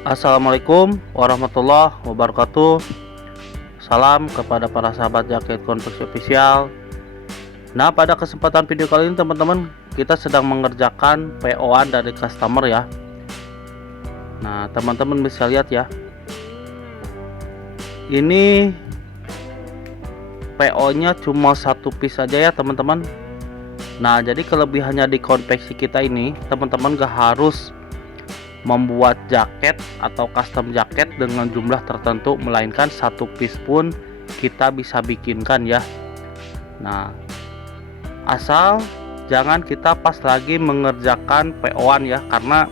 Assalamualaikum warahmatullahi wabarakatuh. Salam kepada para sahabat jaket konveksi official. Nah, pada kesempatan video kali ini teman-teman, kita sedang mengerjakan PO-an dari customer ya. Nah, teman-teman bisa lihat ya. Ini PO-nya cuma satu piece saja ya teman-teman. Nah, jadi kelebihannya di konveksi kita ini, teman-teman gak harus membuat jaket atau custom jaket dengan jumlah tertentu, melainkan satu piece pun kita bisa bikinkan ya. Nah, asal jangan kita pas lagi mengerjakan PO-an ya, karena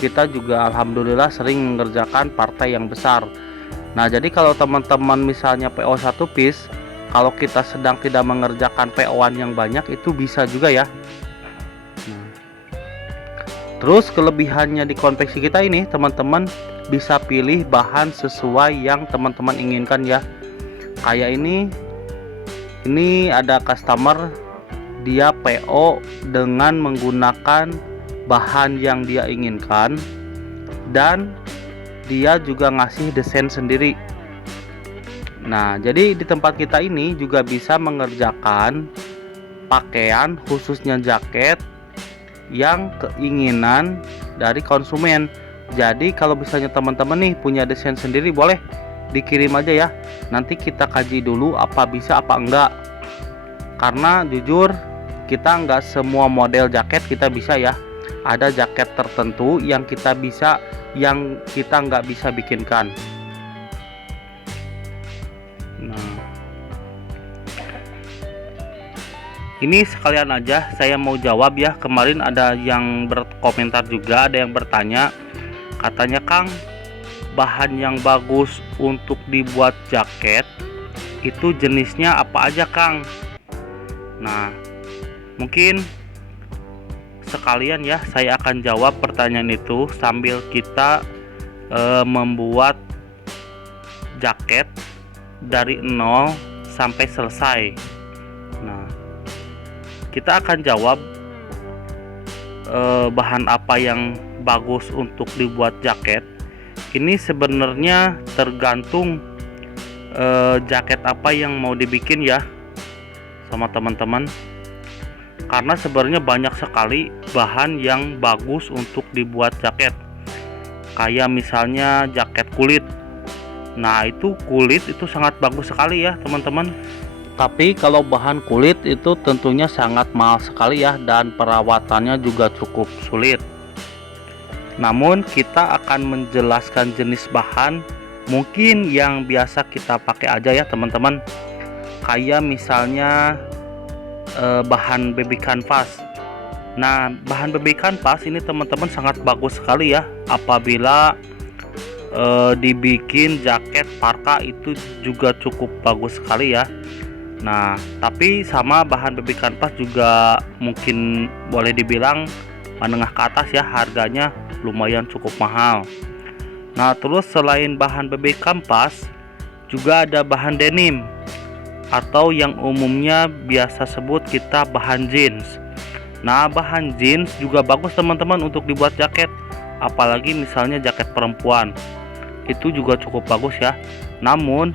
kita juga alhamdulillah sering mengerjakan partai yang besar. Nah, jadi kalau teman-teman misalnya PO satu piece, kalau kita sedang tidak mengerjakan PO-an yang banyak, itu bisa juga ya. Terus kelebihannya di konveksi kita ini, teman-teman bisa pilih bahan sesuai yang teman-teman inginkan ya. Kayak ini ada customer dia PO dengan menggunakan bahan yang dia inginkan, dan dia juga ngasih desain sendiri. Nah, jadi di tempat kita ini juga bisa mengerjakan pakaian, khususnya jaket yang keinginan dari konsumen. Jadi kalau misalnya teman-teman nih punya desain sendiri, boleh dikirim aja ya. Nanti kita kaji dulu apa bisa apa enggak. Karena jujur kita enggak semua model jaket kita bisa ya. Ada jaket tertentu yang kita bisa, yang kita enggak bisa bikinkan. Nah, ini sekalian aja saya mau jawab ya. Kemarin ada yang berkomentar juga, ada yang bertanya, katanya, Kang, bahan yang bagus untuk dibuat jaket itu jenisnya apa aja, Kang? Nah, mungkin sekalian ya saya akan jawab pertanyaan itu sambil kita membuat jaket dari nol sampai selesai. Nah, kita akan jawab bahan apa yang bagus untuk dibuat jaket. Ini sebenarnya tergantung jaket apa yang mau dibikin ya sama teman-teman. Karena sebenarnya banyak sekali bahan yang bagus untuk dibuat jaket. Kayak misalnya jaket kulit. Nah, itu kulit itu sangat bagus sekali ya teman-teman. Tapi kalau bahan kulit itu tentunya sangat mahal sekali ya, dan perawatannya juga cukup sulit. Namun kita akan menjelaskan jenis bahan mungkin yang biasa kita pakai aja ya teman-teman. Kayak misalnya bahan baby canvas. Nah, bahan baby canvas ini teman-teman sangat bagus sekali ya apabila dibikin jaket parka, itu juga cukup bagus sekali ya. Nah, tapi sama bahan baby canvas juga mungkin boleh dibilang menengah ke atas ya, harganya lumayan cukup mahal. Nah, terus selain bahan baby canvas juga ada bahan denim, atau yang umumnya biasa sebut kita bahan jeans. Nah, bahan jeans juga bagus teman-teman untuk dibuat jaket, apalagi misalnya jaket perempuan. Itu juga cukup bagus ya. Namun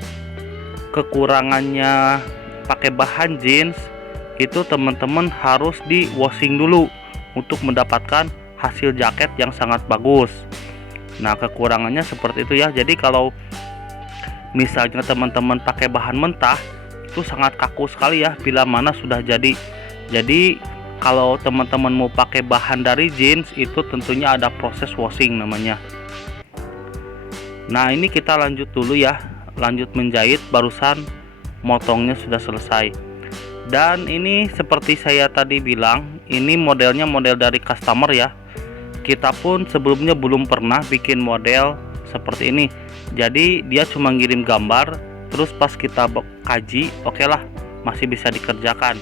kekurangannya pakai bahan jeans itu teman-teman harus di washing dulu untuk mendapatkan hasil jaket yang sangat bagus. Nah, kekurangannya seperti itu ya. Jadi kalau misalnya teman-teman pakai bahan mentah, itu sangat kaku sekali ya bila mana sudah jadi. Jadi kalau teman-teman mau pakai bahan dari jeans, itu tentunya ada proses washing namanya. Nah, ini kita lanjut dulu ya, lanjut menjahit. Barusan motongnya sudah selesai. Dan ini seperti saya tadi bilang, ini modelnya model dari customer ya. Kita pun sebelumnya belum pernah bikin model seperti ini. Jadi dia cuma ngirim gambar, terus pas kita kaji, oke lah, masih bisa dikerjakan.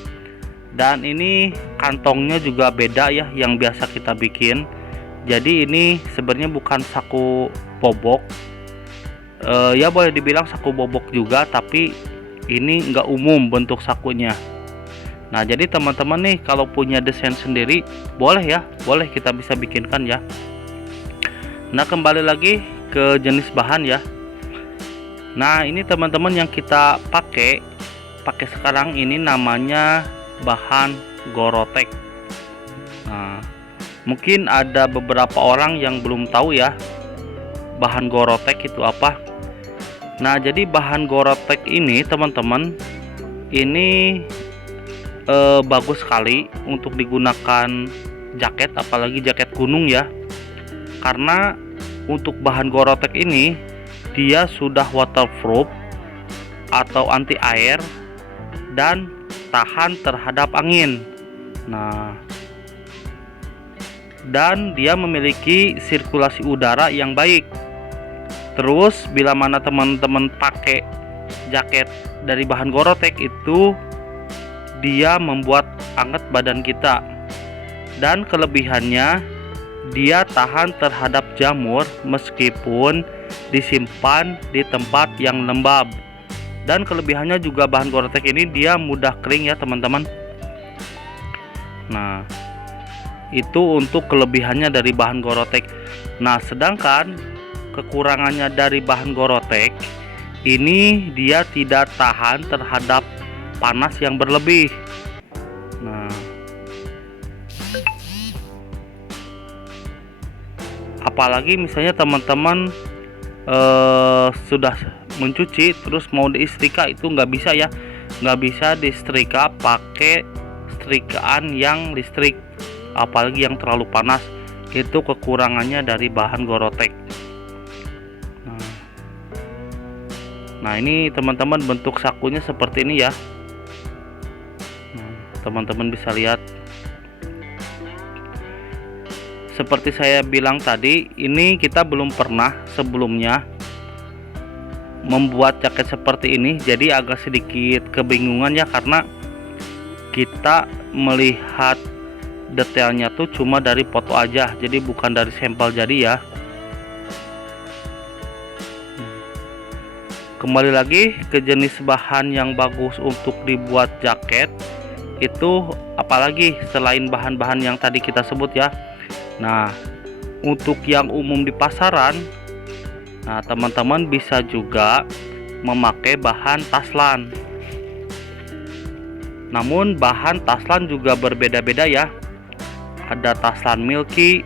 Dan ini kantongnya juga beda ya yang biasa kita bikin. Jadi ini sebenarnya bukan saku bobok, ya boleh dibilang saku bobok juga, tapi ini enggak umum bentuk sakunya. Nah, jadi teman-teman nih kalau punya desain sendiri boleh ya, boleh kita bisa bikinkan ya. Nah, kembali lagi ke jenis bahan ya. Nah, ini teman-teman yang kita pakai sekarang ini namanya bahan Gorotek. Nah, mungkin ada beberapa orang yang belum tahu ya bahan Gorotek itu apa. Nah, jadi bahan Gorotek ini teman-teman ini bagus sekali untuk digunakan jaket, apalagi jaket gunung ya. Karena untuk bahan Gorotek ini dia sudah waterproof atau anti air dan tahan terhadap angin. Nah, dan dia memiliki sirkulasi udara yang baik. Terus bila mana teman-teman pakai jaket dari bahan Gorotek itu dia membuat hangat badan kita. Dan kelebihannya dia tahan terhadap jamur meskipun disimpan di tempat yang lembab. Dan kelebihannya juga bahan Gorotek ini dia mudah kering ya teman-teman. Nah, itu untuk kelebihannya dari bahan Gorotek. Nah, sedangkan kekurangannya dari bahan Gorotek ini dia tidak tahan terhadap panas yang berlebih. Nah, apalagi misalnya teman-teman sudah mencuci terus mau diistrika, itu nggak bisa ya, nggak bisa disetrika pakai setrikaan yang listrik, apalagi yang terlalu panas. Itu kekurangannya dari bahan Gorotek. Nah, ini teman-teman bentuk sakunya seperti ini ya. Teman-teman bisa lihat. Seperti saya bilang tadi, ini kita belum pernah sebelumnya membuat jaket seperti ini, jadi agak sedikit kebingungan ya, karena kita melihat detailnya tuh cuma dari foto aja, jadi bukan dari sampel jadi ya. Kembali lagi ke jenis bahan yang bagus untuk dibuat jaket itu apalagi selain bahan-bahan yang tadi kita sebut ya. Nah, untuk yang umum di pasaran, nah teman-teman bisa juga memakai bahan taslan. Namun bahan taslan juga berbeda-beda ya. Ada taslan milky,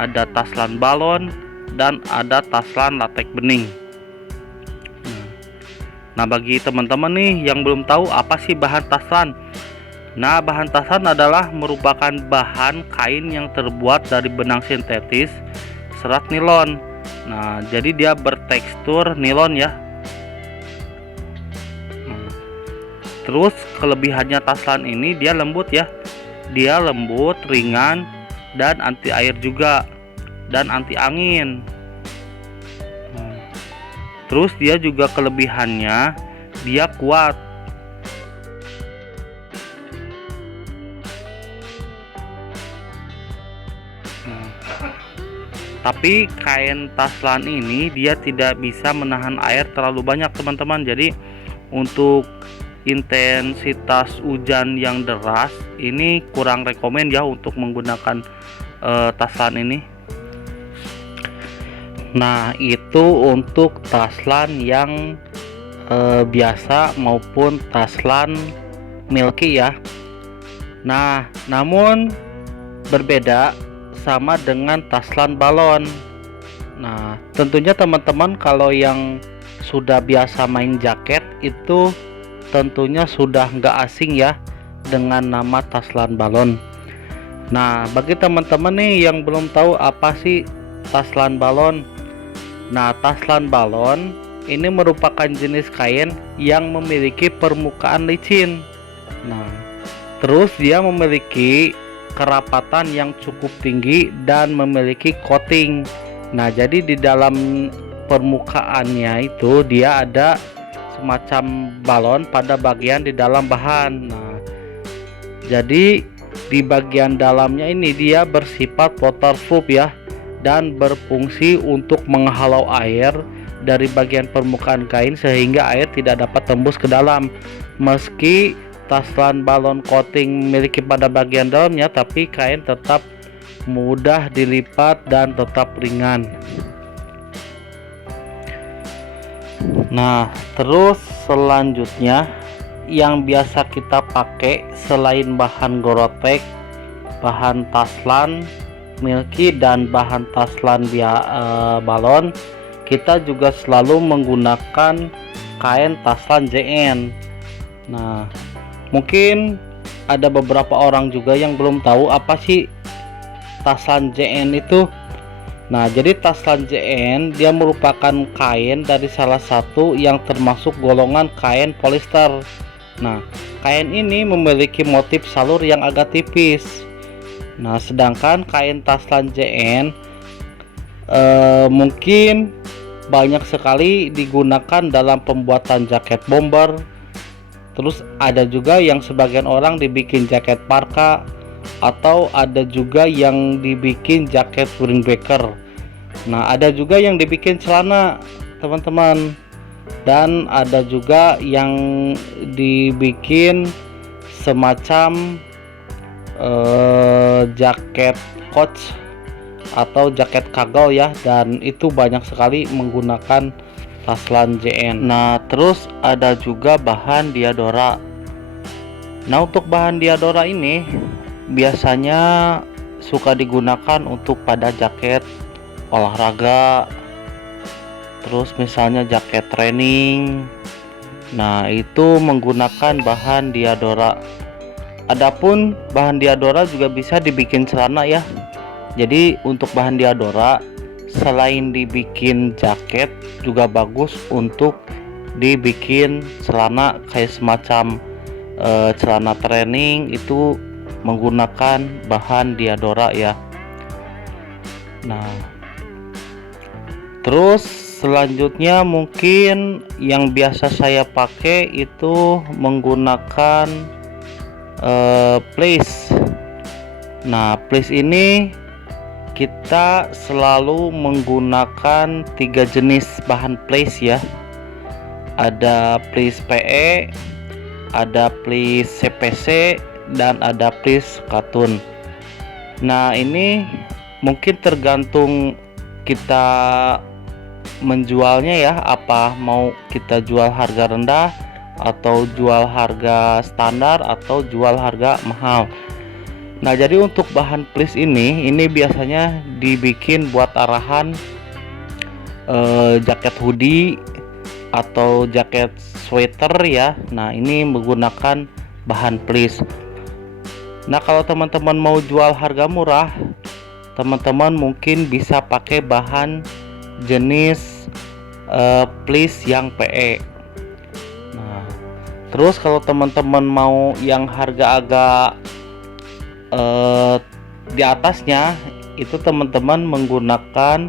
ada taslan balon, dan ada taslan latex bening. Nah, bagi teman-teman nih yang belum tahu apa sih bahan taslan. Nah, bahan taslan adalah merupakan bahan kain yang terbuat dari benang sintetis serat nilon. Nah, jadi dia bertekstur nilon ya. Terus kelebihannya taslan ini dia lembut ya. Dia lembut, ringan, dan anti air juga, dan anti angin. Terus dia juga kelebihannya dia kuat. Tapi kain taslan ini dia tidak bisa menahan air terlalu banyak teman-teman. Jadi untuk intensitas hujan yang deras ini kurang rekomen ya untuk menggunakan taslan ini. Nah, itu untuk taslan yang biasa maupun taslan milky ya. Nah, namun berbeda sama dengan taslan balon. Nah, tentunya teman-teman kalau yang sudah biasa main jaket itu tentunya sudah nggak asing ya dengan nama taslan balon. Nah, bagi teman-teman nih yang belum tahu apa sih taslan balon. Nah, taslan balon ini merupakan jenis kain yang memiliki permukaan licin. Nah, terus dia memiliki kerapatan yang cukup tinggi dan memiliki coating. Nah, jadi di dalam permukaannya itu dia ada semacam balon pada bagian di dalam bahan. Nah, jadi di bagian dalamnya ini dia bersifat waterproof ya, dan berfungsi untuk menghalau air dari bagian permukaan kain sehingga air tidak dapat tembus ke dalam. Meski taslan balon coating memiliki pada bagian dalamnya, tapi kain tetap mudah dilipat dan tetap ringan. Nah, terus selanjutnya yang biasa kita pakai selain bahan Gorotek, bahan taslan milky dan bahan taslan balon, kita juga selalu menggunakan kain taslan JN. Nah, mungkin ada beberapa orang juga yang belum tahu apa sih taslan JN itu. Nah, jadi taslan JN dia merupakan kain dari salah satu yang termasuk golongan kain polyester. Nah, kain ini memiliki motif salur yang agak tipis. Nah, sedangkan kain taslan JN mungkin banyak sekali digunakan dalam pembuatan jaket bomber. Terus ada juga yang sebagian orang dibikin jaket parka, atau ada juga yang dibikin jaket windbreaker. Nah, ada juga yang dibikin celana, teman-teman, dan ada juga yang dibikin semacam jaket coach atau jaket kagau ya, dan itu banyak sekali menggunakan taslan JN. Nah, terus ada juga bahan diadora. Nah, untuk bahan diadora ini biasanya suka digunakan untuk pada jaket olahraga, terus misalnya jaket training. Nah, itu menggunakan bahan diadora. Adapun bahan diadora juga bisa dibikin celana ya. Jadi untuk bahan diadora selain dibikin jaket juga bagus untuk dibikin celana, kayak semacam celana training itu menggunakan bahan diadora ya. Nah, terus selanjutnya mungkin yang biasa saya pakai itu menggunakan fleece. Nah, fleece ini kita selalu menggunakan 3 jenis bahan fleece ya. Ada fleece PE, ada fleece CPC, dan ada fleece katun. Nah, ini mungkin tergantung kita menjualnya ya, apa mau kita jual harga rendah atau jual harga standar atau jual harga mahal. Nah, jadi untuk bahan fleece ini biasanya dibikin buat arahan jaket hoodie atau jaket sweater ya. Nah, ini menggunakan bahan fleece. Nah, kalau teman-teman mau jual harga murah, teman-teman mungkin bisa pakai bahan jenis fleece yang PE. Nah, terus kalau teman-teman mau yang harga agak di atasnya, itu teman-teman menggunakan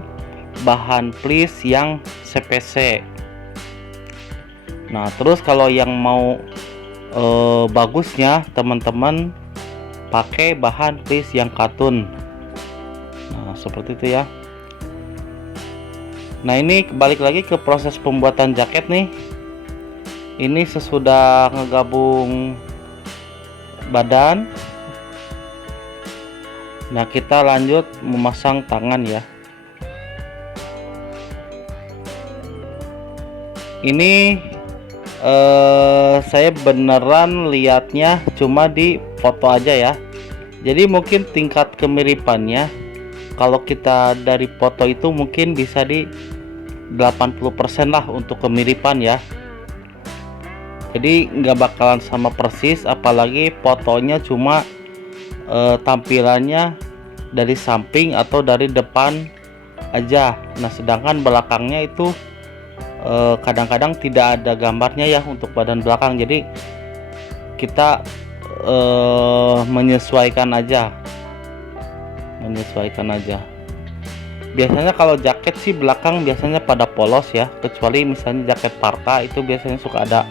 bahan fleece yang CPC. Nah, terus kalau yang mau bagusnya, teman-teman pakai bahan fleece yang katun. Nah, seperti itu ya. Nah, ini balik lagi ke proses pembuatan jaket nih. Ini sesudah ngegabung badan. Nah, kita lanjut memasang tangan ya. Ini saya beneran lihatnya cuma di foto aja ya. Jadi mungkin tingkat kemiripannya kalau kita dari foto itu mungkin bisa di 80% lah untuk kemiripan ya. Jadi nggak bakalan sama persis, apalagi fotonya cuma tampilannya dari samping atau dari depan aja. Nah, sedangkan belakangnya itu kadang-kadang tidak ada gambarnya ya untuk badan belakang. Jadi kita menyesuaikan aja. Biasanya kalau jaket sih belakang biasanya pada polos ya, kecuali misalnya jaket parka itu biasanya suka ada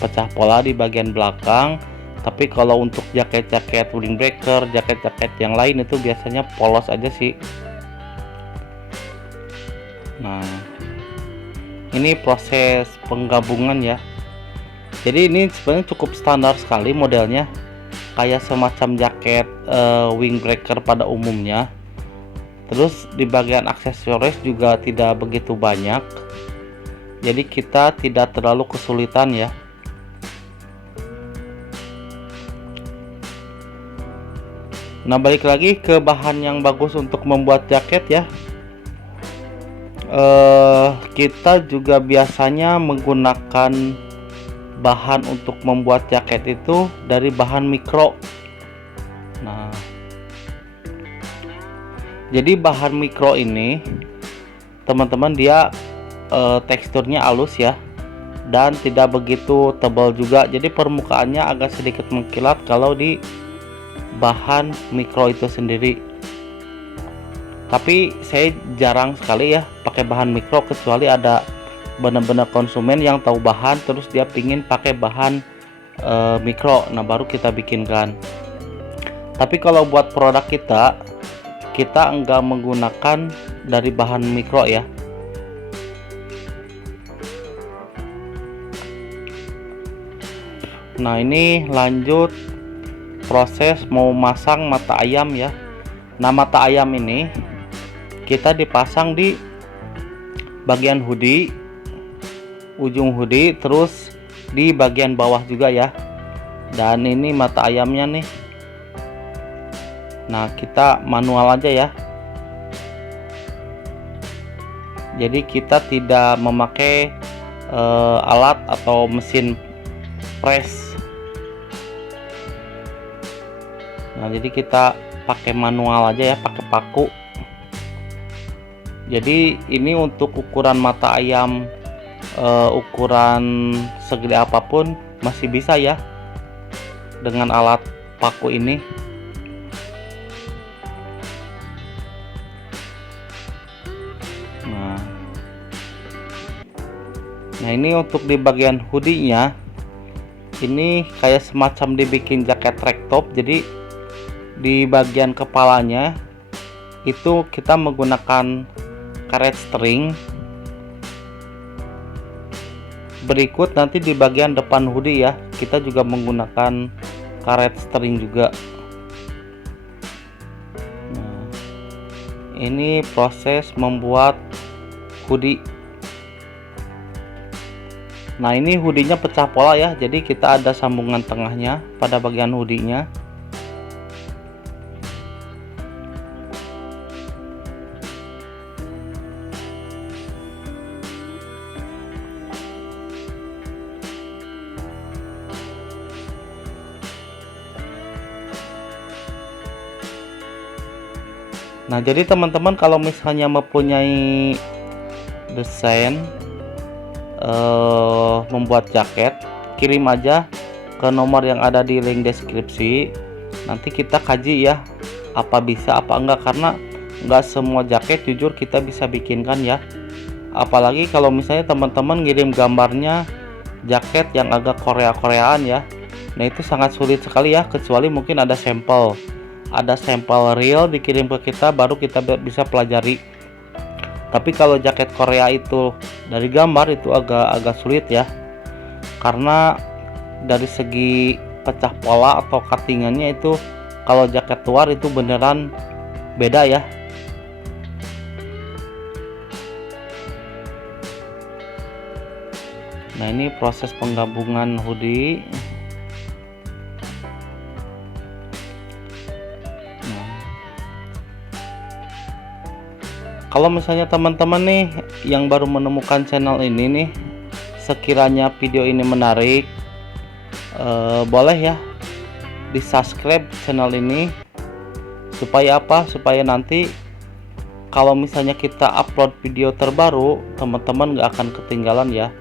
pecah pola di bagian belakang. Tapi kalau untuk jaket-jaket windbreaker, jaket-jaket yang lain itu biasanya polos aja sih. Nah, ini proses penggabungan ya. Jadi ini sebenarnya cukup standar sekali modelnya, kayak semacam jaket windbreaker pada umumnya. Terus di bagian aksesoris juga tidak begitu banyak. jadi kita tidak terlalu kesulitan ya. Nah, balik lagi ke bahan yang bagus untuk membuat jaket ya. Kita juga biasanya menggunakan bahan untuk membuat jaket itu dari bahan mikro. Nah, jadi bahan mikro ini teman-teman dia teksturnya halus ya, dan tidak begitu tebal juga, jadi permukaannya agak sedikit mengkilat kalau di bahan mikro itu sendiri. Tapi saya jarang sekali ya pakai bahan mikro, kecuali ada benar-benar konsumen yang tahu bahan terus dia pingin pakai bahan mikro, nah baru kita bikinkan. Tapi kalau buat produk kita enggak menggunakan dari bahan mikro ya. Nah, ini lanjut proses mau masang mata ayam ya. Nah, mata ayam ini kita dipasang di bagian hoodie, ujung hoodie, terus di bagian bawah juga ya. Dan ini mata ayamnya nih. Nah, kita manual aja ya. Jadi kita tidak memakai alat atau mesin press. Nah, jadi kita pakai manual aja ya, pakai paku. Jadi ini untuk ukuran mata ayam, ukuran segede apapun masih bisa ya dengan alat paku ini. Nah, ini untuk di bagian hoodie-nya ini kayak semacam dibikin jaket track top. Jadi di bagian kepalanya itu kita menggunakan karet string. Berikut nanti di bagian depan hoodie ya, kita juga menggunakan karet string juga. Nah, ini proses membuat hoodie. Nah, ini hoodie-nya pecah pola ya, jadi kita ada sambungan tengahnya pada bagian hoodie-nya. Nah, jadi teman-teman kalau misalnya mempunyai desain membuat jaket, kirim aja ke nomor yang ada di link deskripsi. Nanti kita kaji ya, apa bisa apa enggak, karena enggak semua jaket jujur kita bisa bikinkan ya. Apalagi kalau misalnya teman-teman ngirim gambarnya jaket yang agak Korea-Koreaan ya. Nah, itu sangat sulit sekali ya, kecuali mungkin ada sampel real dikirim ke kita, baru kita bisa pelajari. Tapi kalau jaket Korea itu dari gambar itu agak sulit ya, karena dari segi pecah pola atau cuttingannya itu kalau jaket luar itu beneran beda ya. Nah, ini proses penggabungan hoodie. Kalau misalnya teman-teman nih yang baru menemukan channel ini nih, sekiranya video ini menarik, boleh ya di subscribe channel ini. Supaya apa? Supaya nanti kalau misalnya kita upload video terbaru, teman-teman gak akan ketinggalan ya.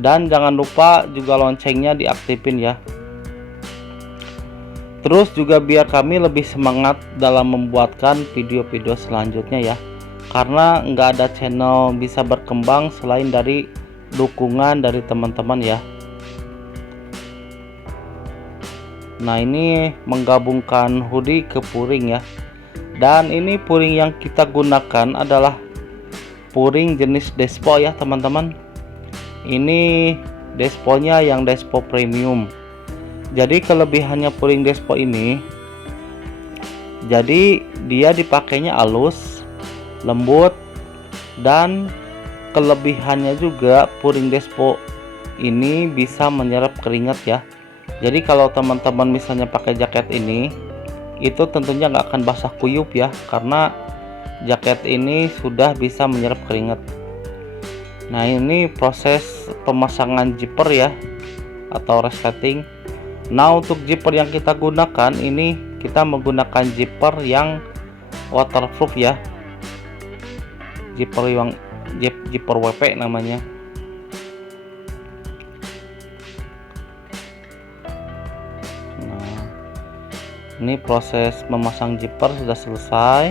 Dan jangan lupa juga loncengnya diaktifin ya. Terus juga biar kami lebih semangat dalam membuatkan video-video selanjutnya ya. Karena nggak ada channel bisa berkembang selain dari dukungan dari teman-teman ya. Nah, ini menggabungkan hoodie ke puring ya. Dan ini puring yang kita gunakan adalah puring jenis Despo ya teman-teman. Ini Desponya yang Despo Premium. Jadi kelebihannya puring Despo ini, jadi dia dipakainya halus, lembut, dan kelebihannya juga puring Despo ini bisa menyerap keringat ya. Jadi kalau teman-teman misalnya pakai jaket ini, itu tentunya nggak akan basah kuyup ya, karena jaket ini sudah bisa menyerap keringat. Nah, ini proses pemasangan zipper ya, atau resleting. Nah, untuk zipper yang kita gunakan ini, kita menggunakan zipper yang waterproof ya, zipper WP namanya. Nah, ini proses memasang zipper sudah selesai,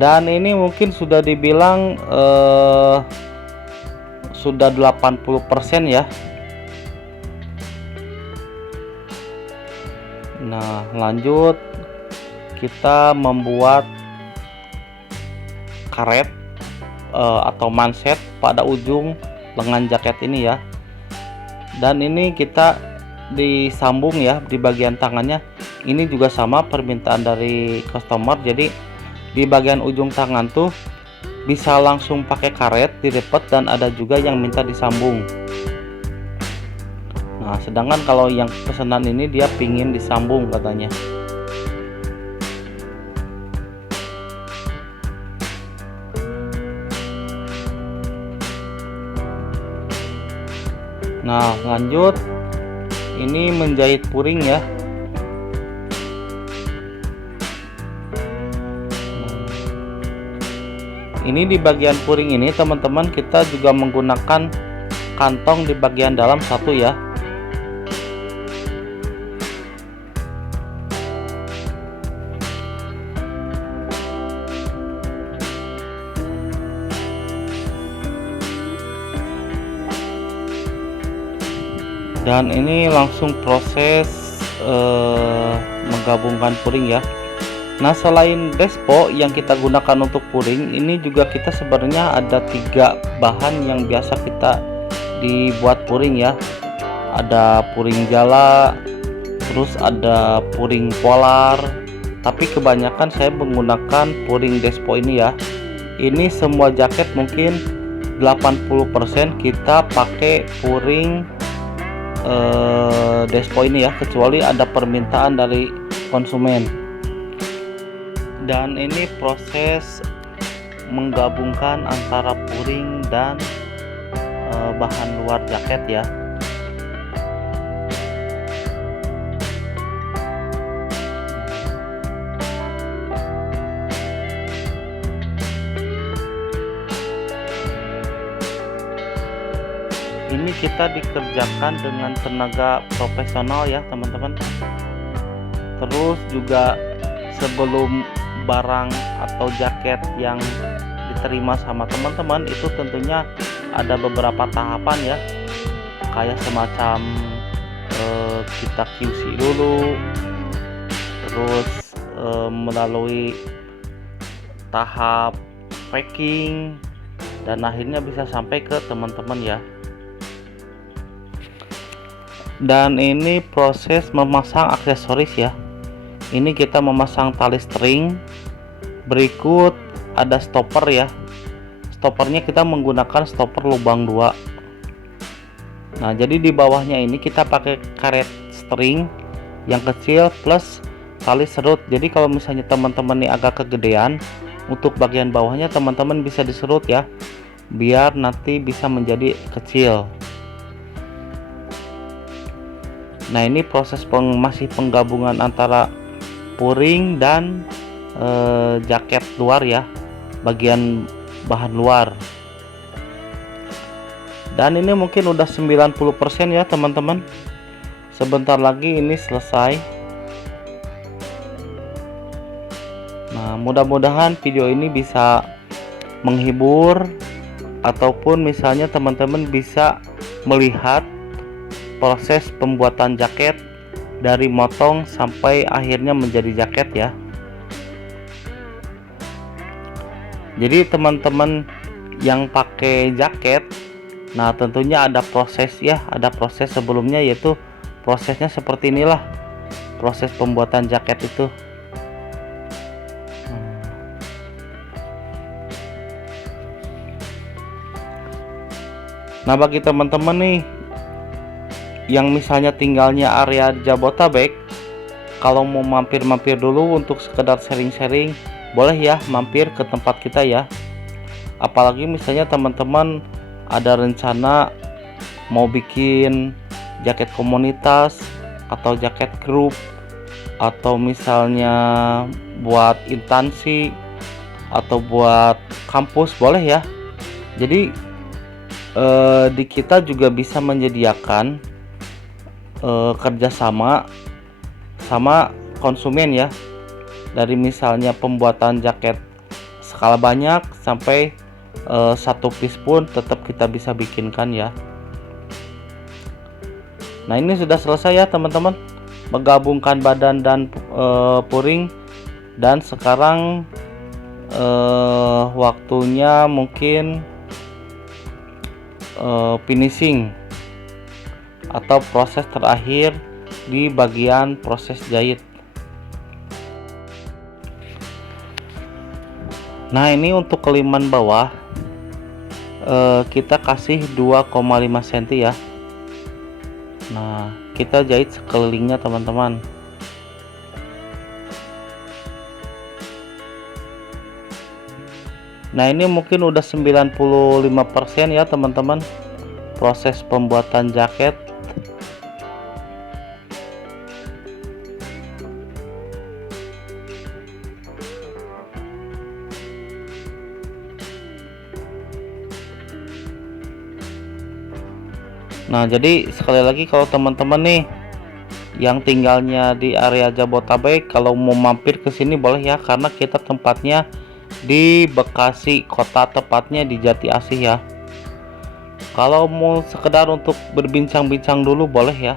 dan ini mungkin sudah dibilang sudah 80% ya. Nah, lanjut kita membuat karet atau manset pada ujung lengan jaket ini ya. Dan ini kita disambung ya di bagian tangannya. Ini juga sama permintaan dari customer. Jadi di bagian ujung tangan tuh bisa langsung pakai karet direpet, dan ada juga yang minta disambung. Nah, sedangkan kalau yang pesanan ini dia pingin disambung katanya. Nah, lanjut ini menjahit puring ya. Ini di bagian puring ini teman-teman, kita juga menggunakan kantong di bagian dalam satu ya. Dan ini langsung proses menggabungkan puring ya. Nah, selain Despo yang kita gunakan untuk puring, ini juga kita sebenarnya ada 3 bahan yang biasa kita dibuat puring ya. Ada puring jala, terus ada puring polar, tapi kebanyakan saya menggunakan puring Despo ini ya. Ini semua jaket mungkin 80% kita pakai puring Despo ini ya, kecuali ada permintaan dari konsumen. Dan ini proses menggabungkan antara puring dan bahan luar jaket ya. Ini kita dikerjakan dengan tenaga profesional ya teman-teman. Terus juga sebelum barang atau jaket yang diterima sama teman-teman itu tentunya ada beberapa tahapan ya, kayak semacam kita QC dulu, terus melalui tahap packing, dan akhirnya bisa sampai ke teman-teman ya. Dan ini proses memasang aksesoris ya. Ini kita memasang tali string, berikut ada stopper ya. Stoppernya kita menggunakan stopper lubang 2. Nah, jadi di bawahnya ini kita pakai karet string yang kecil plus tali serut. Jadi kalau misalnya teman-teman ini agak kegedean, untuk bagian bawahnya teman-teman bisa diserut ya, biar nanti bisa menjadi kecil. Nah, ini proses masih penggabungan antara puring dan jaket luar ya, bagian bahan luar. Dan ini mungkin udah 90% ya teman-teman. Sebentar lagi ini selesai. Nah, mudah-mudahan video ini bisa menghibur, ataupun misalnya teman-teman bisa melihat proses pembuatan jaket dari motong sampai akhirnya menjadi jaket ya. Jadi teman-teman yang pakai jaket, nah tentunya ada proses ya, ada proses sebelumnya, yaitu prosesnya seperti inilah proses pembuatan jaket itu. Nah, bagi teman-teman nih yang misalnya tinggalnya area Jabotabek, kalau mau mampir-mampir dulu untuk sekedar sharing-sharing, boleh ya mampir ke tempat kita ya. Apalagi misalnya teman-teman ada rencana mau bikin jaket komunitas atau jaket grup, atau misalnya buat instansi atau buat kampus, boleh ya. Jadi di kita juga bisa menyediakan kerjasama sama konsumen ya, dari misalnya pembuatan jaket skala banyak sampai satu piece pun tetap kita bisa bikinkan ya. Nah, ini sudah selesai ya teman-teman, menggabungkan badan dan puring, dan sekarang waktunya mungkin finishing atau proses terakhir di bagian proses jahit. Nah, ini untuk keliman bawah kita kasih 2,5 cm ya. Nah, kita jahit sekelilingnya teman-teman. Nah, ini mungkin udah 95% ya teman-teman proses pembuatan jaket. Nah, jadi sekali lagi kalau teman-teman nih yang tinggalnya di area Jabotabek, kalau mau mampir ke sini boleh ya, karena kita tempatnya di Bekasi kota, tepatnya di Jati Asih ya. Kalau mau sekedar untuk berbincang-bincang dulu boleh ya.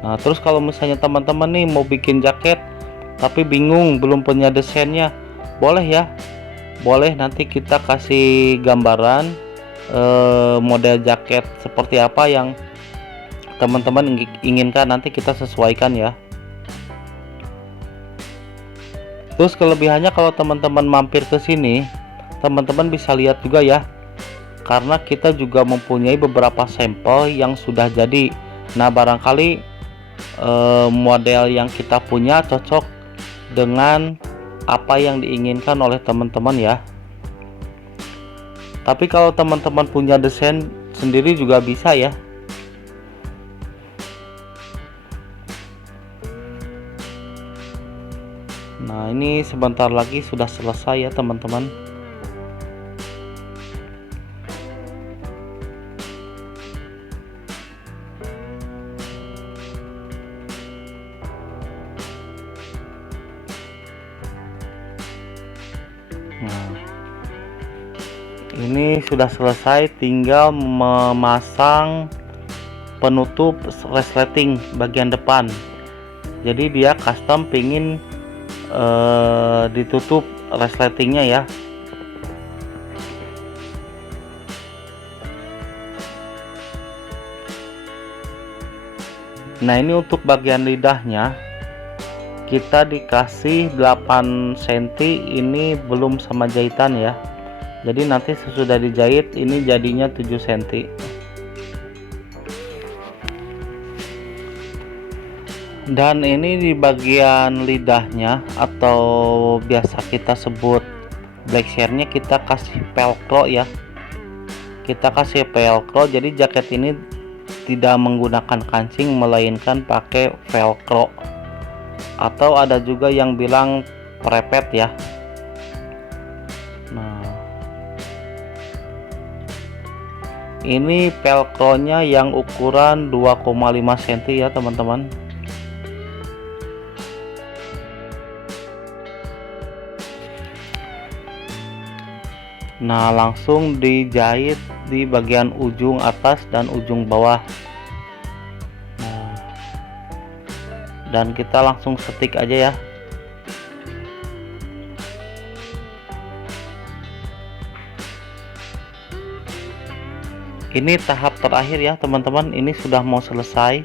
Nah, terus kalau misalnya teman-teman nih mau bikin jaket tapi bingung belum punya desainnya, boleh ya. Boleh, nanti kita kasih gambaran model jaket seperti apa yang teman-teman inginkan, nanti kita sesuaikan ya. Terus kelebihannya kalau teman-teman mampir ke sini, teman-teman bisa lihat juga ya, karena kita juga mempunyai beberapa sampel yang sudah jadi. Nah, barangkali model yang kita punya cocok dengan apa yang diinginkan oleh teman-teman ya. Tapi kalau teman-teman punya desain sendiri juga bisa ya. Nah, ini sebentar lagi sudah selesai ya teman-teman. Nah, ini sudah selesai, tinggal memasang penutup resleting bagian depan. Jadi dia custom pingin ditutup resletingnya ya. Nah, ini untuk bagian lidahnya kita dikasih 8 cm, ini belum sama jahitan ya. Jadi nanti sesudah dijahit ini jadinya 7 cm. Dan ini di bagian lidahnya atau biasa kita sebut black share-nya kita kasih velcro ya. Kita kasih velcro, jadi jaket ini tidak menggunakan kancing melainkan pakai velcro, atau ada juga yang bilang prepet ya. Nah, ini velcro-nya yang ukuran 2,5 cm ya teman-teman. Nah, langsung dijahit di bagian ujung atas dan ujung bawah. Nah, dan kita langsung setik aja ya. Ini tahap terakhir ya teman-teman, ini sudah mau selesai.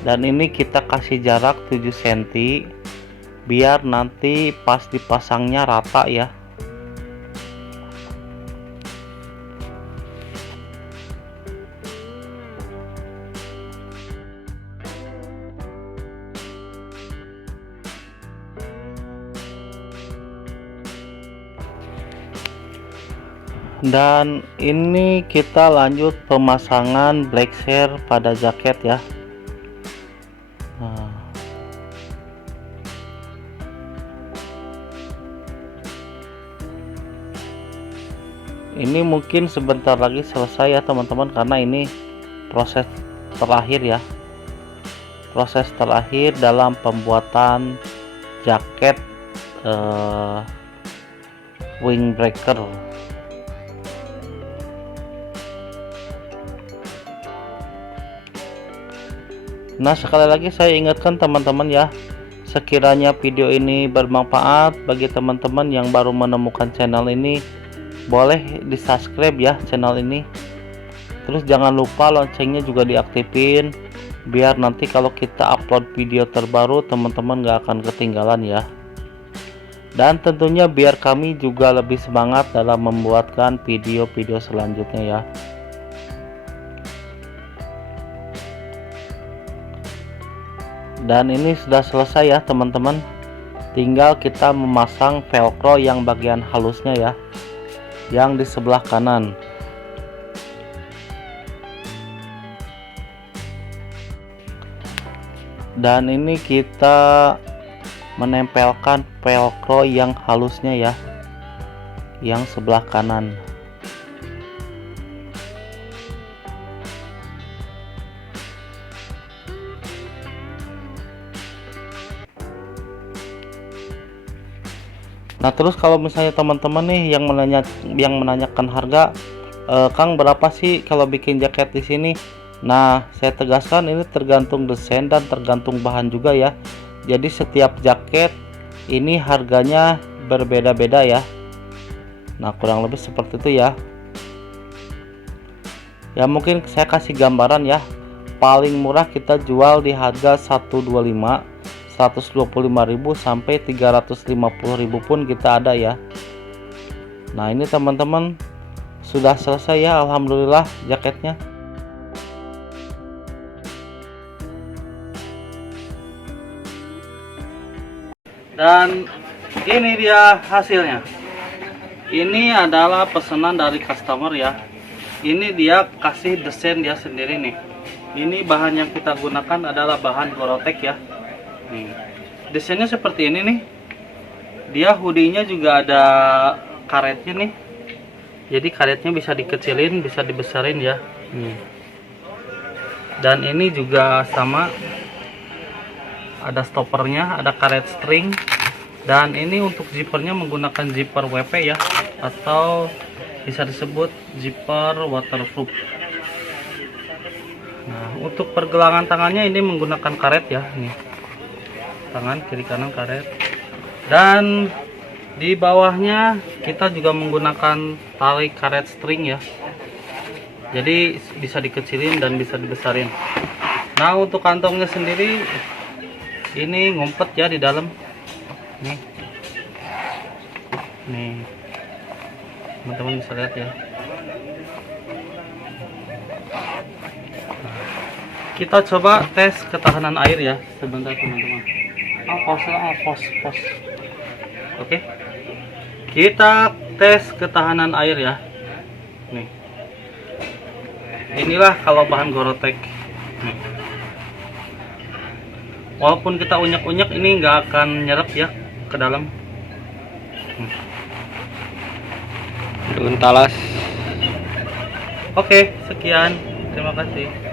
Dan ini kita kasih jarak 7 cm biar nanti pas dipasangnya rata ya. Dan ini kita lanjut pemasangan black share pada jaket ya. Nah, ini mungkin sebentar lagi selesai ya teman-teman, karena ini proses terakhir ya, proses terakhir dalam pembuatan jaket windbreaker. Nah, sekali lagi saya ingatkan teman-teman ya, sekiranya video ini bermanfaat bagi teman-teman yang baru menemukan channel ini, boleh di subscribe ya channel ini. Terus jangan lupa loncengnya juga diaktifin, biar nanti kalau kita upload video terbaru teman-teman gak akan ketinggalan ya. Dan tentunya biar kami juga lebih semangat dalam membuatkan video-video selanjutnya ya. Dan ini sudah selesai ya teman-teman, tinggal kita memasang velcro yang bagian halusnya ya, yang di sebelah kanan. Dan ini kita menempelkan velcro yang halusnya ya, yang sebelah kanan. Nah, terus kalau misalnya teman-teman nih yang menanyakan harga, Kang berapa sih kalau bikin jaket di sini? Nah, saya tegaskan ini tergantung desain dan tergantung bahan juga ya. Jadi setiap jaket ini harganya berbeda-beda ya. Nah, kurang lebih seperti itu ya. Ya mungkin saya kasih gambaran ya. Paling murah kita jual di harga 125, 125.000 sampai 350.000 pun kita ada ya. Nah, ini teman-teman sudah selesai ya, alhamdulillah jaketnya. Dan ini dia hasilnya. Ini adalah pesanan dari customer ya. Ini dia kasih desain dia sendiri nih. Ini bahan yang kita gunakan adalah bahan Gorotek ya. Nih, desainnya seperti ini nih. Dia hoodie-nya juga ada karetnya nih. Jadi karetnya bisa dikecilin, bisa dibesarin ya. Nih. Dan ini juga sama. Ada stoppernya, ada karet string. Dan ini untuk zippernya menggunakan zipper WP ya, atau bisa disebut zipper waterproof. Nah, untuk pergelangan tangannya ini menggunakan karet ya, nih. Tangan kiri kanan karet. Dan di bawahnya kita juga menggunakan tali karet string ya. Jadi bisa dikecilin dan bisa dibesarin. Nah, untuk kantongnya sendiri ini ngumpet ya di dalam. Nih. Nih. Teman-teman bisa lihat ya. Kita coba tes ketahanan air ya, sebentar teman-teman. Pos. Oke. Kita tes ketahanan air ya. Nih. Inilah kalau bahan Gorotek. Nih. Walaupun kita unyak-unyak ini nggak akan nyerap ya ke dalam. Daun talas. Oke, sekian. Terima kasih.